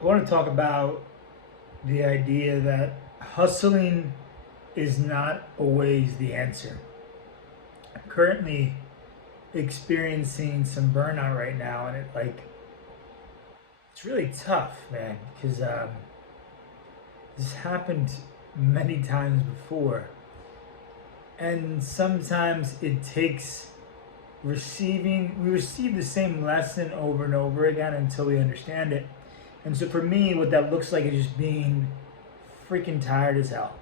I want to talk about the idea that hustling is not always the answer. I'm currently experiencing some burnout right now, and it's really tough, man, because this happened many times before, and sometimes it takes we receive the same lesson over and over again until we understand it. And so for me, what that looks like is just being freaking tired as hell,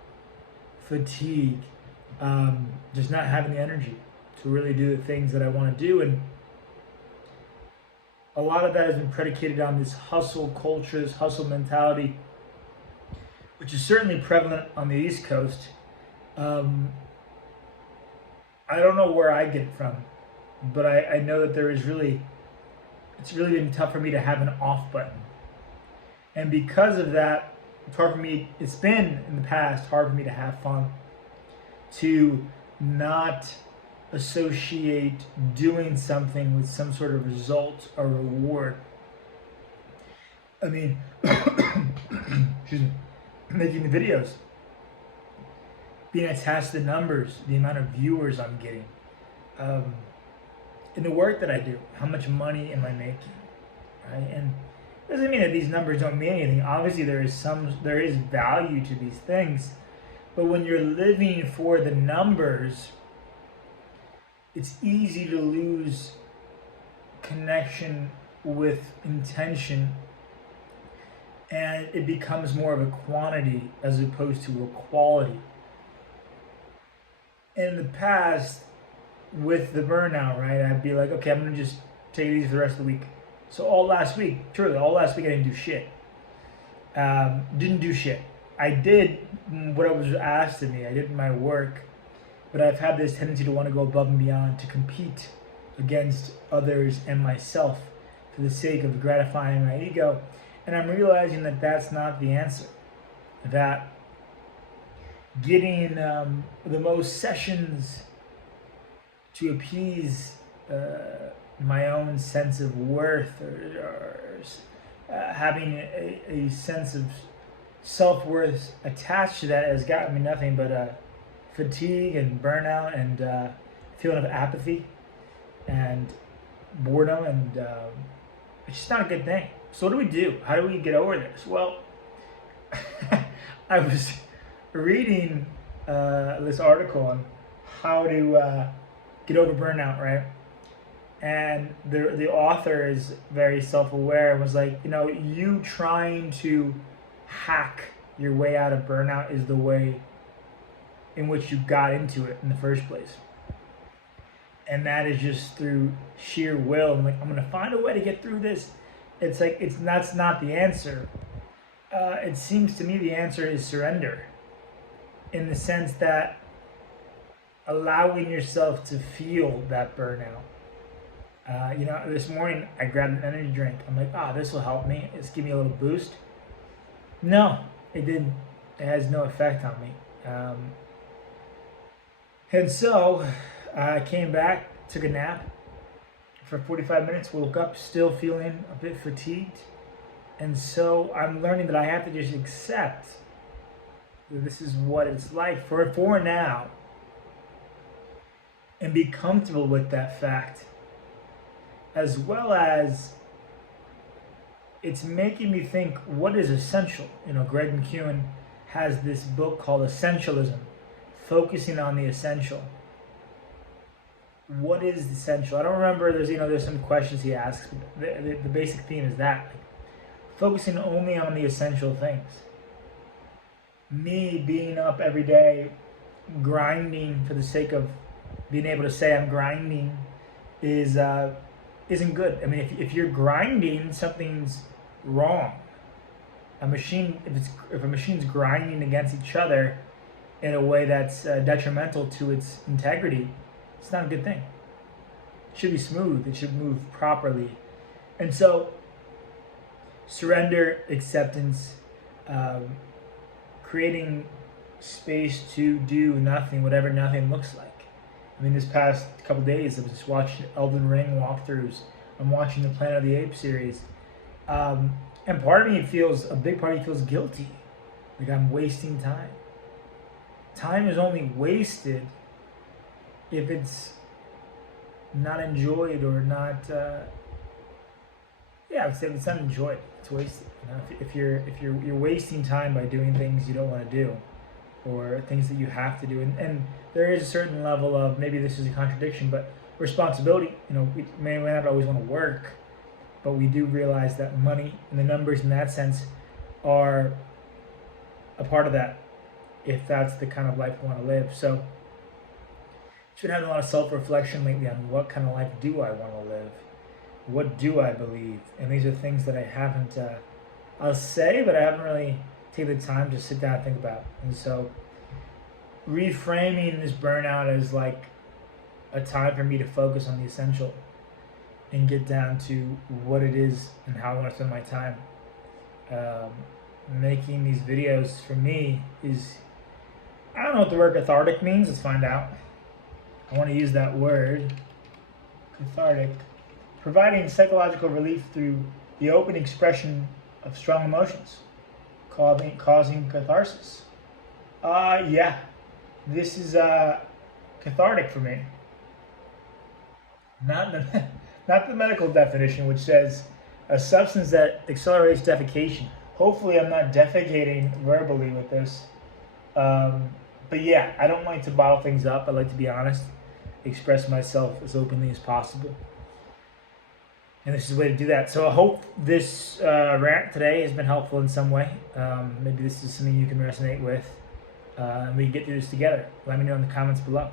fatigue, just not having the energy to really do the things that I want to do. And a lot of that has been predicated on this hustle culture, this hustle mentality, which is certainly prevalent on the East Coast. Um, I don't know where I get it from, but I know that it's really been tough for me to have an off button. And because of that, it's been in the past hard for me to have fun, to not associate doing something with some sort of result or reward. I mean, excuse me, making the videos, being attached to the numbers, the amount of viewers I'm getting, um, in the work that I do, how much money am I making, right? And it doesn't mean that these numbers don't mean anything. Obviously, there is value to these things, but when you're living for the numbers, it's easy to lose connection with intention, and it becomes more of a quantity as opposed to a quality. In the past, with the burnout, right, I'd be like, okay, I'm gonna just take it easy for the rest of the week. So all last week I didn't do shit. Didn't do shit. I did what I was asked of me. I did my work, but I've had this tendency to want to go above and beyond, to compete against others and myself for the sake of gratifying my ego. And I'm realizing that that's not the answer. That getting the most sessions to appease my own sense of worth, or having a sense of self-worth attached to that has gotten me nothing but fatigue and burnout and feeling of apathy and boredom, and it's just not a good thing. So what do we do? How do we get over this? Well, I was reading this article on how to get over burnout, right? And the author is very self-aware and was like, you trying to hack your way out of burnout is the way in which you got into it in the first place. And that is just through sheer will. I'm like, I'm gonna find a way to get through this. It's like that's not the answer. It seems to me the answer is surrender, in the sense that allowing yourself to feel that burnout. This morning I grabbed an energy drink. I'm like, this will help me. It's give me a little boost. No, it didn't. It has no effect on me. And so I came back, took a nap for 45 minutes, woke up still feeling a bit fatigued. And so I'm learning that I have to just accept that this is what it's like for now, and be comfortable with that fact, as well as it's making me think what is essential. Greg McKeown has this book called Essentialism, focusing on the essential. What is essential? I don't remember. There's some questions he asks. The basic theme is that, focusing only on the essential things. Me being up every day, grinding for the sake of being able to say I'm grinding, isn't good. I mean, if you're grinding, something's wrong. If a machine's grinding against each other in a way that's detrimental to its integrity, it's not a good thing. It should be smooth. It should move properly. And so, surrender, acceptance, creating space to do nothing, whatever nothing looks like. I mean, this past couple days, I was just watching Elden Ring walkthroughs. I'm watching the Planet of the Apes series, And part of me feels, a big part of me feels guilty. Like I'm wasting time. Time is only wasted if it's not enjoyed or not, yeah, I would say if it's not enjoyed, it's wasted. You know, if you're wasting time by doing things you don't want to do, or things that you have to do, and there is a certain level of, maybe this is a contradiction, but responsibility. You know, we may not always want to work, but we do realize that money and the numbers in that sense are a part of that, if that's the kind of life we want to live. So I've been having a lot of self-reflection lately on what kind of life do I want to live, what do I believe, and these are things that I haven't, I'll say, but I haven't really taken the time to sit down and think about. And so reframing this burnout as like a time for me to focus on the essential and get down to what it is and how I want to spend my time. Making these videos for me is, I don't know what the word cathartic means. Let's find out. I want to use that word, cathartic. Providing psychological relief through the open expression of strong emotions, causing catharsis. Yeah, this is cathartic for me. Not the medical definition, which says a substance that accelerates defecation. Hopefully, I'm not defecating verbally with this. But yeah, I don't like to bottle things up. I like to be honest, express myself as openly as possible. And this is a way to do that. So I hope this rant today has been helpful in some way. Maybe this is something you can resonate with. And we can get through this together. Let me know in the comments below.